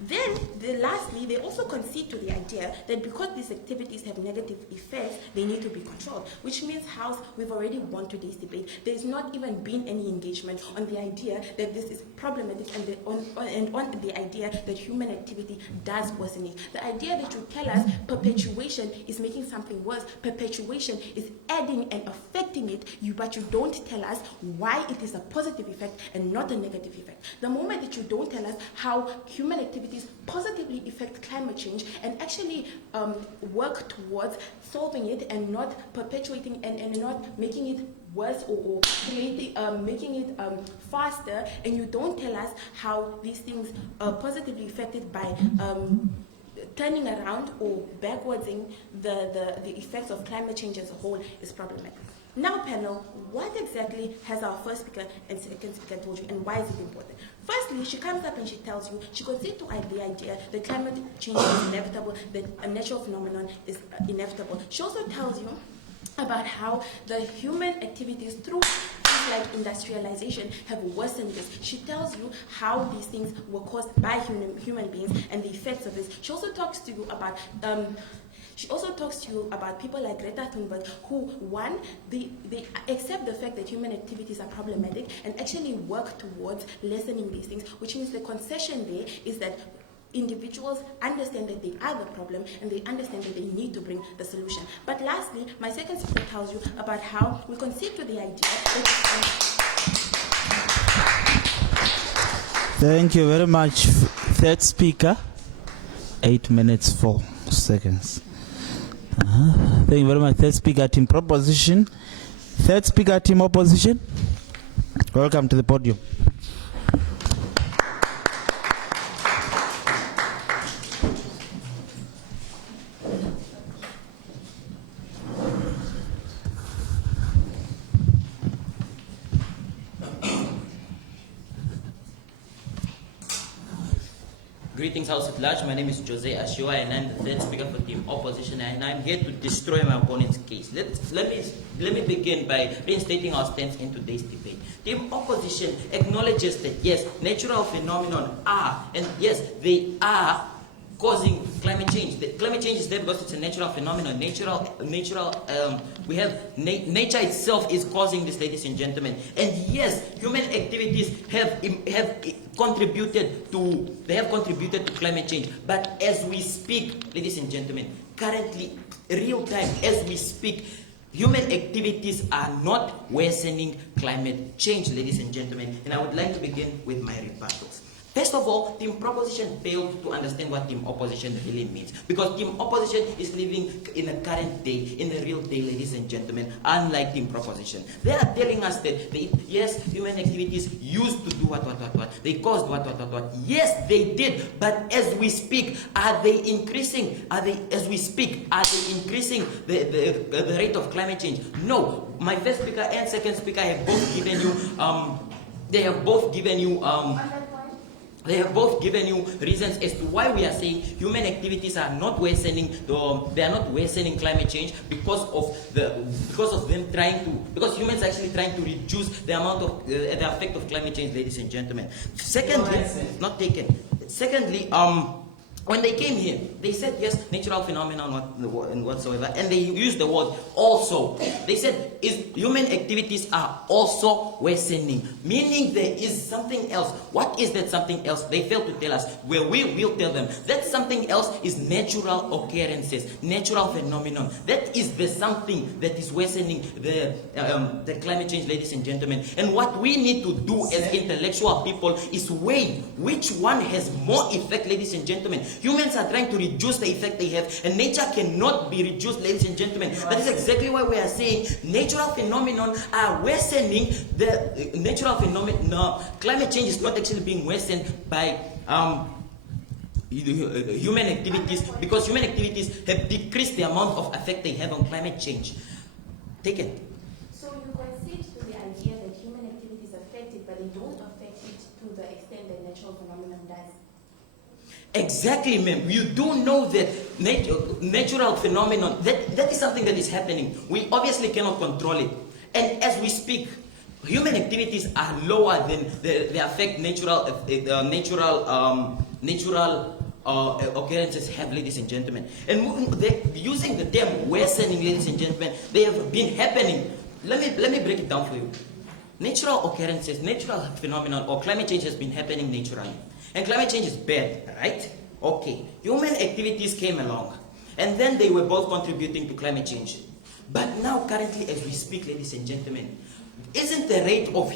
Then, lastly, they also concede to the idea that because these activities have negative effects, they need to be controlled, which means, House, we've already won today's debate. There's not even been any engagement on the idea that this is problematic and on the idea that human activity does worsen it. The idea that you tell us perpetuation is making something worse, perpetuation is adding and affecting it, but you don't tell us why it is a positive effect and not a negative effect. The moment that you don't tell us how human activities positively affect climate change and actually work towards solving it and not perpetuating and not making it worse or creating, making it faster, and you don't tell us how these things are positively affected by turning around or backwardsing the effects of climate change as a whole is problematic. Now, panel, what exactly has our first speaker and second speaker told you, and why is it important? Firstly, she comes up and she tells you, she concedes to the idea that climate change is inevitable, that a natural phenomenon is inevitable. She also tells you about how the human activities through things like industrialization have worsened this. She tells you how these things were caused by human beings and the effects of this. She also talks to you about people like Greta Thunberg who, one, they accept the fact that human activities are problematic and actually work towards lessening these things, which means the concession there is that individuals understand that they are the problem and they understand that they need to bring the solution. But lastly, my second speaker tells you about how we concede to the idea that Thank you very much. Third speaker, 8 minutes 4 seconds. Thank you very much. Third speaker team proposition. Third speaker team opposition. Welcome to the podium. Greetings, House at Large. My name is Jose Ashua, and I'm the third speaker for Team Opposition, and I'm here to destroy my opponent's case. Let me begin by reinstating our stance in today's debate. Team Opposition acknowledges that yes, natural phenomena are, and yes, they are causing climate change. The climate change is there because it's a natural phenomenon. We have nature itself is causing this, ladies and gentlemen. And yes, human activities have contributed to climate change. But as we speak, ladies and gentlemen, currently, real time, as we speak, human activities are not worsening climate change, ladies and gentlemen. And I would like to begin with my rebuttals. First of all, Team Proposition failed to understand what Team Opposition really means. Because Team Opposition is living in a current day, in the real day, ladies and gentlemen, unlike Team Proposition. They are telling us that, yes, human activities used to do what. They caused what. Yes, they did. But as we speak, are they increasing? The rate of climate change? No. My first speaker and second speaker have both given you, reasons as to why we are saying human activities are not worsening. They are not worsening climate change because humans are actually trying to reduce the amount of the effect of climate change, ladies and gentlemen. Secondly, when they came here, they said yes, natural phenomenon and whatsoever, and they used the word also. They said human activities are also worsening, meaning there is something else. What is that something else? They failed to tell us. Where we will tell them that something else is natural occurrences, natural phenomenon. That is the something that is worsening the climate change, ladies and gentlemen. And what we need to do as intellectual people is weigh which one has more effect, ladies and gentlemen. Humans are trying to reduce the effect they have, and nature cannot be reduced, ladies and gentlemen. That is exactly why we are saying natural phenomena are worsening the natural phenomena. Climate change is not actually being worsened by human activities, because human activities have decreased the amount of effect they have on climate change. Take it. So you concede to the idea that human activities affect it, but they don't affect it to the extent that natural phenomenon does? Exactly, ma'am. You do know that natural phenomenon, that is something that is happening. We obviously cannot control it. And as we speak, human activities are lower than they affect natural occurrences have, ladies and gentlemen. And using the term worsening, ladies and gentlemen, they have been happening. Let me break it down for you. Natural occurrences, natural phenomenon, or climate change has been happening naturally. And climate change is bad, right? Okay. Human activities came along, and then they were both contributing to climate change. But now, currently, as we speak, ladies and gentlemen, isn't the rate of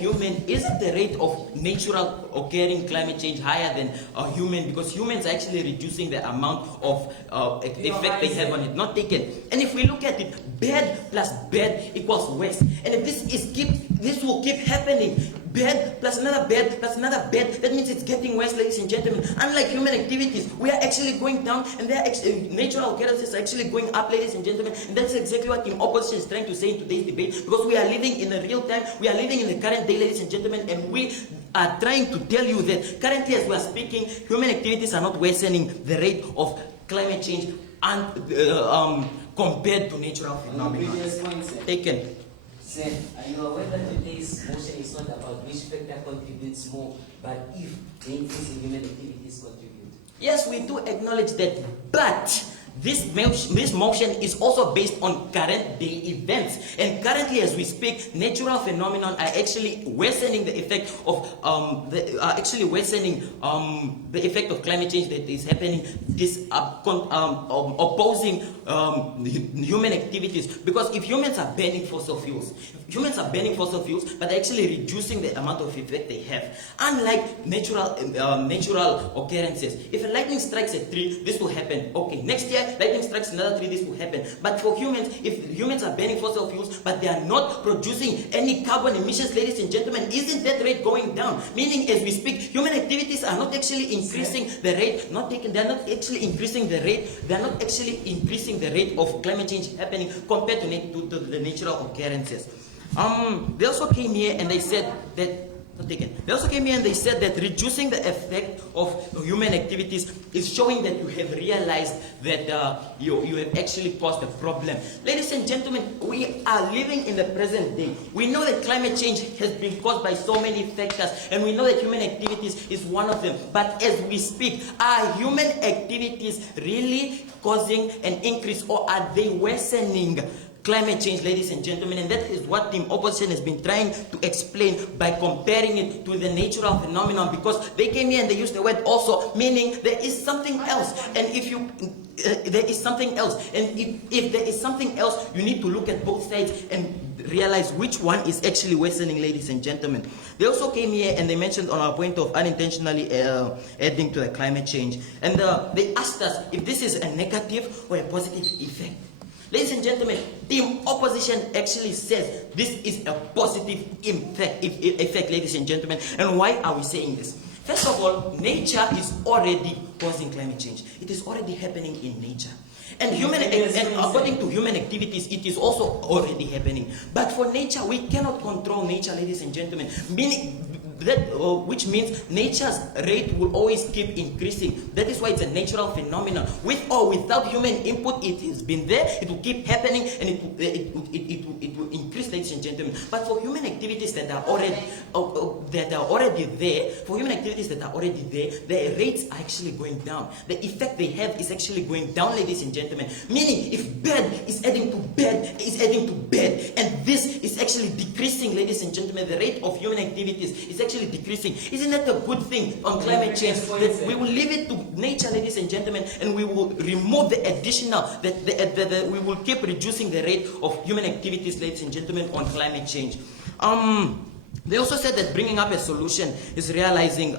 natural occurring climate change higher than human? Because humans are actually reducing the amount of effect they have on it. Not taken. And if we look at it, bad plus bad equals worse. And if this will keep happening, bad plus another bad plus another bad, that means it's getting worse, ladies and gentlemen. Unlike human activities, we are actually going down, and natural occurrences are actually going up, ladies and gentlemen. And that's exactly what Team Opposition is trying to say in today's debate, because we are living in a real time, we are living in the current day, ladies and gentlemen, and we are trying to tell you that currently, as we are speaking, human activities are not worsening the rate of climate change compared to natural phenomena. Taken. Sir, are you aware that today's motion is not about which factor contributes more, but if the increase in human activities contribute? Yes, we do acknowledge that, but this motion is also based on current day events, and currently, as we speak, natural phenomena are actually worsening the effect of the effect of climate change that is happening. Opposing human activities, because if humans are burning fossil fuels, but they're actually reducing the amount of effect they have. Unlike natural occurrences, if a lightning strikes a tree, this will happen. Okay, next year lightning strikes another tree, this will happen. But for humans, if humans are burning fossil fuels, but they are not producing any carbon emissions, ladies and gentlemen, isn't that rate going down? Meaning, as we speak, human activities are not actually increasing the rate. They're not actually increasing the rate of climate change happening compared to the natural occurrences. They also came here and they said that They also came here and they said that reducing the effect of human activities is showing that you have realized that you have actually caused a problem. Ladies and gentlemen, we are living in the present day. We know that climate change has been caused by so many factors, and we know that human activities is one of them. But as we speak, are human activities really causing an increase, or are they worsening climate change, ladies and gentlemen? And that is what the opposition has been trying to explain by comparing it to the natural phenomenon, because they came here and they used the word also, meaning there is something else. And if you there is something else, and if there is something else, you need to look at both sides and realize which one is actually worsening, ladies and gentlemen. They also came here and they mentioned on our point of unintentionally adding to the climate change, and they asked us if this is a negative or a positive effect. Ladies and gentlemen, the opposition actually says this is a positive effect, ladies and gentlemen. And why are we saying this? First of all, nature is already causing climate change. It is already happening in nature. And according to human activities, it is also already happening. But for nature, we cannot control nature, ladies and gentlemen. Which means nature's rate will always keep increasing. That is why it's a natural phenomenon. With or without human input, it has been there, it will keep happening, and it will increase, ladies and gentlemen. But for human activities that are already there, their rates are actually going down. The effect they have is actually going down, ladies and gentlemen. Meaning, if bad is adding to bad, and this is actually decreasing, ladies and gentlemen, the rate of human activities is actually decreasing. Isn't that a good thing on climate change? That we will leave it to nature, ladies and gentlemen, and we will remove the additional, we will keep reducing the rate of human activities, ladies and gentlemen, on climate change. They also said that bringing up a solution is realizing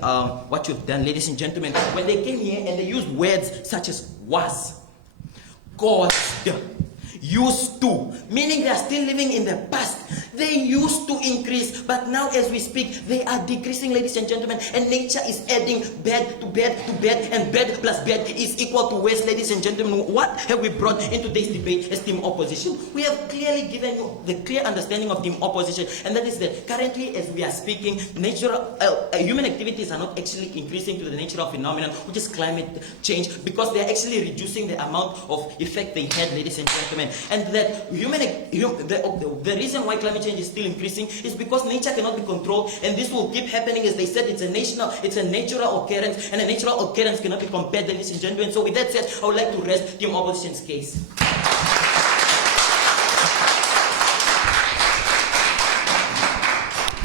what you've done, ladies and gentlemen. When they came here and they used words such as was, caused, used to, meaning they are still living in the past. They used to increase, but now as we speak, they are decreasing, ladies and gentlemen, and nature is adding bad to bad to bad, and bad plus bad is equal to worse, ladies and gentlemen. What have we brought into today's debate as team opposition? We have clearly given you the clear understanding of team opposition, and that is that currently as we are speaking, human activities are not actually increasing to the natural phenomenon, which is climate change, because they are actually reducing the amount of effect they had, ladies and gentlemen. And that the reason why climate change is still increasing is because nature cannot be controlled, and this will keep happening. As they said, it's a natural occurrence, and a natural occurrence cannot be compared, ladies and gentlemen. So with that said, I would like to rest team opposition's case.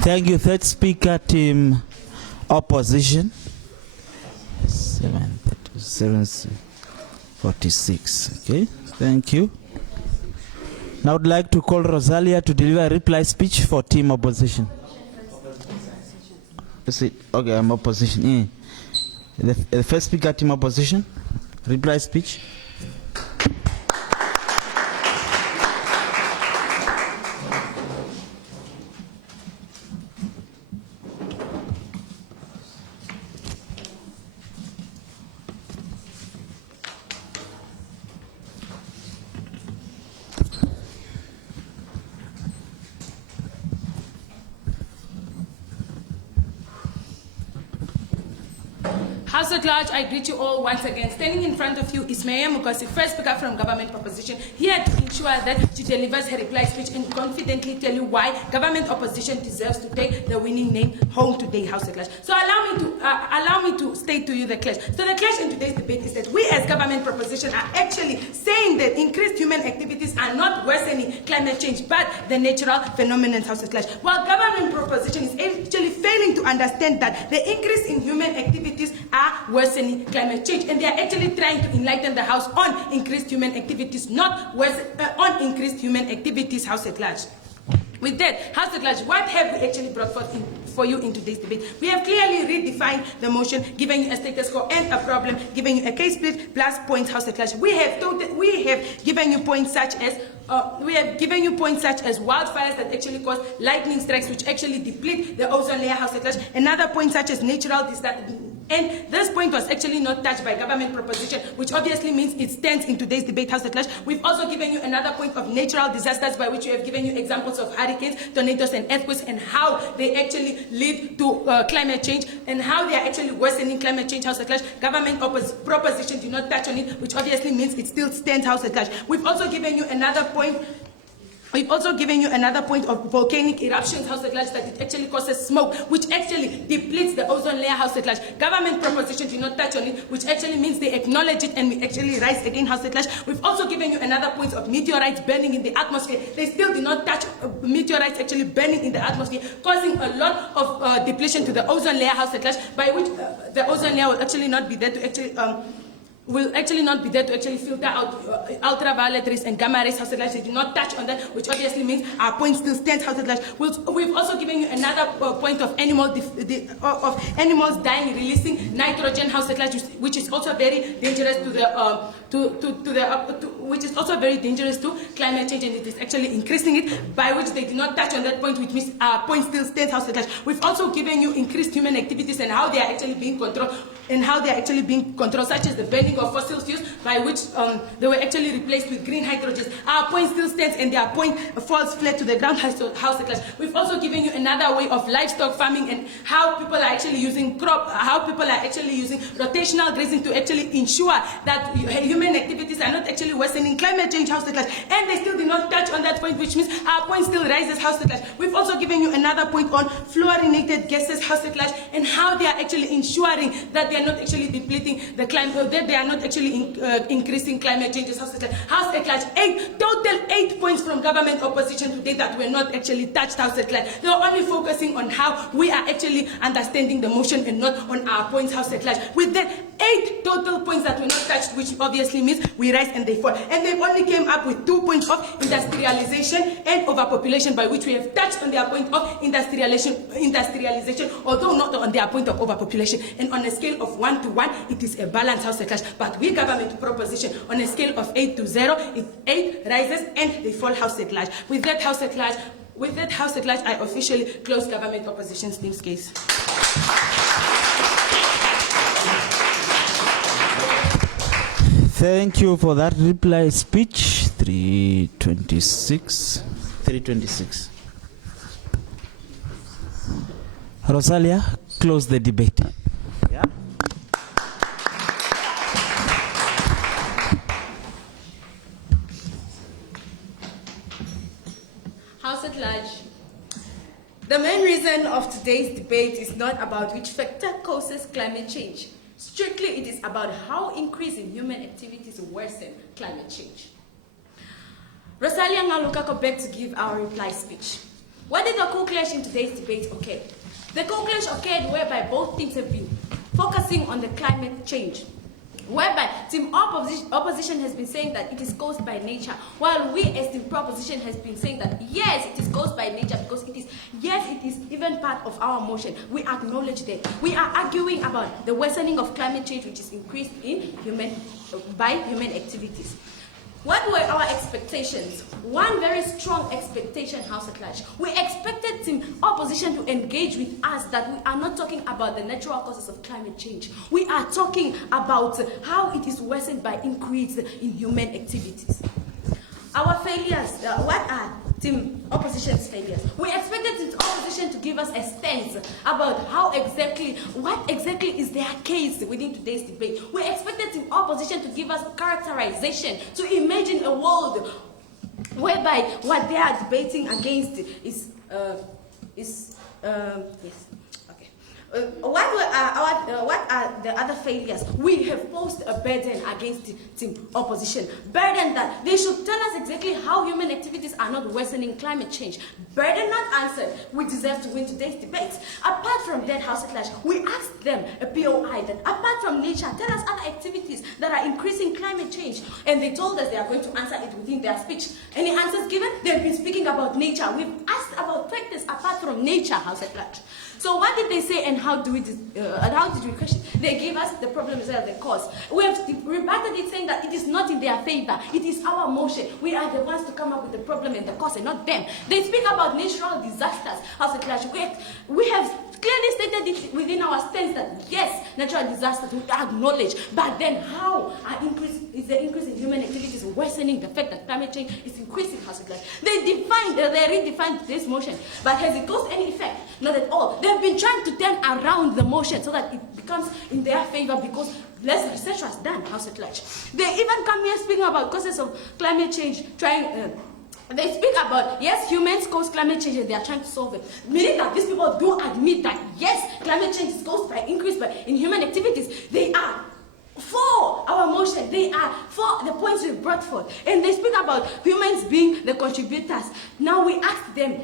Thank you. Third speaker, team opposition. 7:46. Okay, thank you. Now I would like to call Rosalia to deliver a reply speech for team opposition. Okay, I'm opposition. The first speaker, team opposition, reply speech. House at large, I greet you all once again. Standing in front of you is Mayor Mukosi, first speaker from government proposition, here to ensure that she delivers her reply speech and confidently tell you why government opposition deserves to take the winning name home today, House at large. So allow me to state to you the clash. So the clash in today's debate is that we as government proposition are actually saying that increased human activities are not worsening climate change, but the natural phenomenon, House at large. While government proposition is actually failing to understand that the increase in human activities are worsening climate change, and they are actually trying to enlighten the House on increased human activities, not on increased human activities, House at large. With that, House at large, what have we actually brought forth for you in today's debate? We have clearly redefined the motion, giving you a status quo and a problem, giving you a case split plus points, House at large. We have given you points such as wildfires that actually cause lightning strikes, which actually deplete the ozone layer, House at large. Another point such as natural And this point was actually not touched by government proposition, which obviously means it stands in today's debate, House at Large. We've also given you another point of natural disasters, by which we have given you examples of hurricanes, tornadoes, and earthquakes, and how they actually lead to climate change, and how they are actually worsening climate change, House at Large. Government proposition did not touch on it, which obviously means it still stands, House at Large. We've also given you another point. We've also given you another point of volcanic eruptions, House at Large, that it actually causes smoke, which actually depletes the ozone layer, House at Large. Government proposition did not touch on it, which actually means they acknowledge it and we actually rise again, House at Large. We've also given you another point of meteorites burning in the atmosphere. They still did not touch meteorites actually burning in the atmosphere, causing a lot of depletion to the ozone layer, House at Large, by which the ozone layer will actually not be there to actually filter out ultraviolet rays and gamma rays, House at Large. They did not touch on that, which obviously means our point still stands, House at Large. We've also given you another point of animals dying, releasing nitrogen, House at Large, which is also very dangerous which is also very dangerous to climate change, and it is actually increasing it, by which they did not touch on that point, which means our point still stands, House at Large. We've also given you increased human activities and how they are actually being controlled, such as the burning of fossil fuels, by which they were actually replaced with green hydrogens. Our point still stands, and their point falls flat to the ground, House at Large. We've also given you another way of livestock farming and how people are actually using rotational grazing to actually ensure that human activities are not actually worsening climate change, House at Large. And they still did not touch on that point, which means our point still rises, House at Large. We've also given you another point on fluorinated gases, House at Large, and how they are actually ensuring that they are not actually depleting the climate, that they are not actually increasing climate changes, House at Large. House at Large, total 8 points from government opposition today that were not actually touched, House at Large. They were only focusing on how we are actually understanding the motion and not on our points, House at Large. With that 8 total points that were not touched, which obviously means we rise and they fall. And they only came up with 2 points of industrialization and overpopulation, by which we have touched on their point of industrialization, although not on their point of overpopulation. And on a scale of 1 to 1, it is a balance, House at Large. But we government proposition on a scale of 8 to 0, it's 8 rises and they fall, House at Large. With that, House at Large, I officially close government opposition's team's case. Thank you for that reply speech. 326. Rosalia, close the debate. Yeah. House at Large, the main reason of today's debate is not about which factor causes climate change. Strictly, it is about how increasing human activities worsen climate change. Rosalia Ngalukako begged to give our reply speech. What did the co-clash in today's debate occur? The co-clash occurred whereby both teams have been focusing on the climate change, whereby team opposition has been saying that it is caused by nature, while we as team proposition has been saying that yes, it is caused by nature because it is even part of our motion. We acknowledge that. We are arguing about the worsening of climate change, which is increased by human activities. What were our expectations? One very strong expectation, House at Large. We expected team opposition to engage with us that we are not talking about the natural causes of climate change. We are talking about how it is worsened by increase in human activities. Our failures, what are team opposition's failures? We expected team opposition to give us a stance about what exactly is their case within today's debate. We expected team opposition to give us characterization, to imagine a world whereby what they are debating against is yes. What are the other failures? We have posed a burden against team opposition. Burden that they should tell us exactly how human activities are not worsening climate change. Burden not answered. We deserve to win today's debate. Apart from that, House at Large, we asked them, a POI, that apart from nature, tell us other activities that are increasing climate change. And they told us they are going to answer it within their speech. Any answers given? They've been speaking about nature. We've asked about factors apart from nature, House at large. So what did they say and how did we question? They gave us the problems that are the cause. We have rebutted it saying that it is not in their favor. It is our motion. We are the ones to come up with the problem and the cause and not them. They speak about natural disasters, House at large. We have clearly stated it within our stance that yes, natural disasters we acknowledge, but then how is the increase in human activities worsening the fact that climate change is increasing, House at large? They redefined this motion, but has it caused any effect? Not at all. They have been trying to turn around the motion so that it becomes in their favor because less research was done, House at large. They even come here speaking about causes of climate change, they speak about, yes, humans cause climate change and they are trying to solve it. Meaning that these people do admit that, yes, climate change is caused by increase in human activities. They are for our motion. They are for the points we brought forth. And they speak about humans being the contributors. Now we ask them,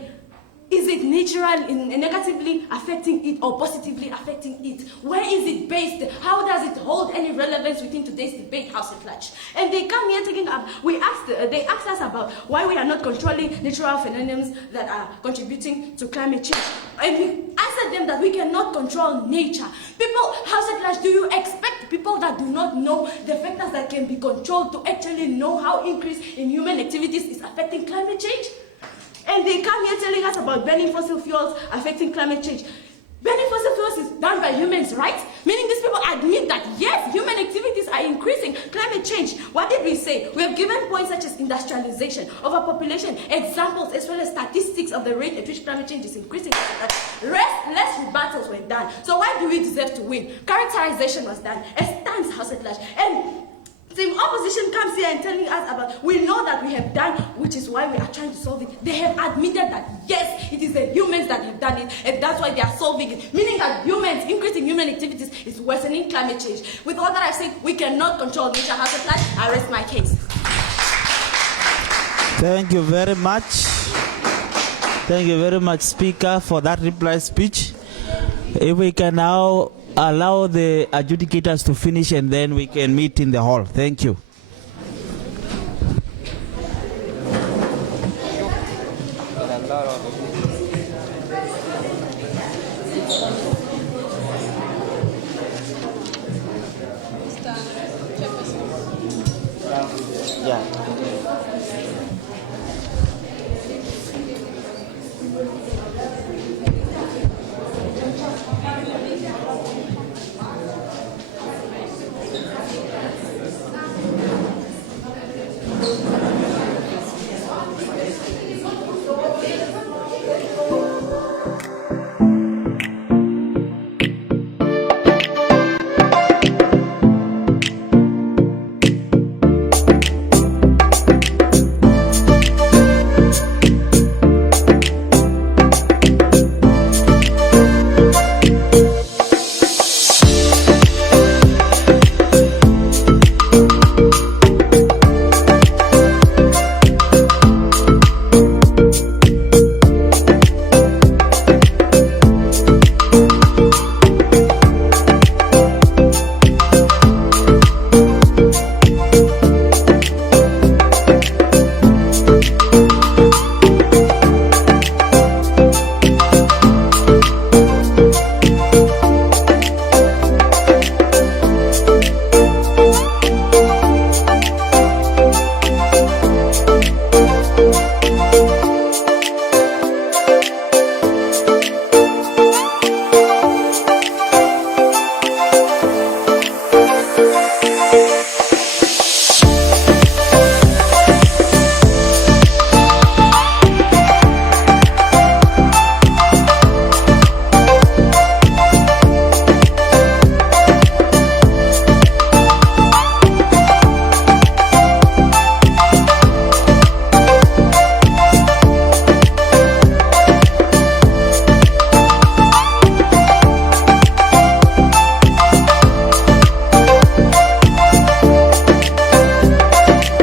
is it natural in negatively affecting it or positively affecting it? Where is it based? How does it hold any relevance within today's debate, House at large? And they come here taking up. They asked us about why we are not controlling natural phenomena that are contributing to climate change. And we answered them that we cannot control nature. People, House at large, do you expect people that do not know the factors that can be controlled to actually know how increase in human activities is affecting climate change? And they come here telling us about burning fossil fuels affecting climate change. Burning fossil fuels is done by humans, right? Meaning these people admit that, yes, human activities are increasing climate change. What did we say? We have given points such as industrialization, overpopulation, examples as well as statistics of the rate at which climate change is increasing. Less rebuttals were done. So why do we deserve to win? Characterization was done. A stance, House at large. And the opposition comes here and telling us about, we know that we have done, which is why we are trying to solve it. They have admitted that, yes, it is the humans that have done it, and that's why they are solving it. Meaning that humans, increasing human activities is worsening climate change. With all that I've said, we cannot control nature, House at large. I rest my case. Thank you very much. Thank you very much, Speaker, for that reply speech. If we can now allow the adjudicators to finish and then we can meet in the hall. Thank you. Yeah.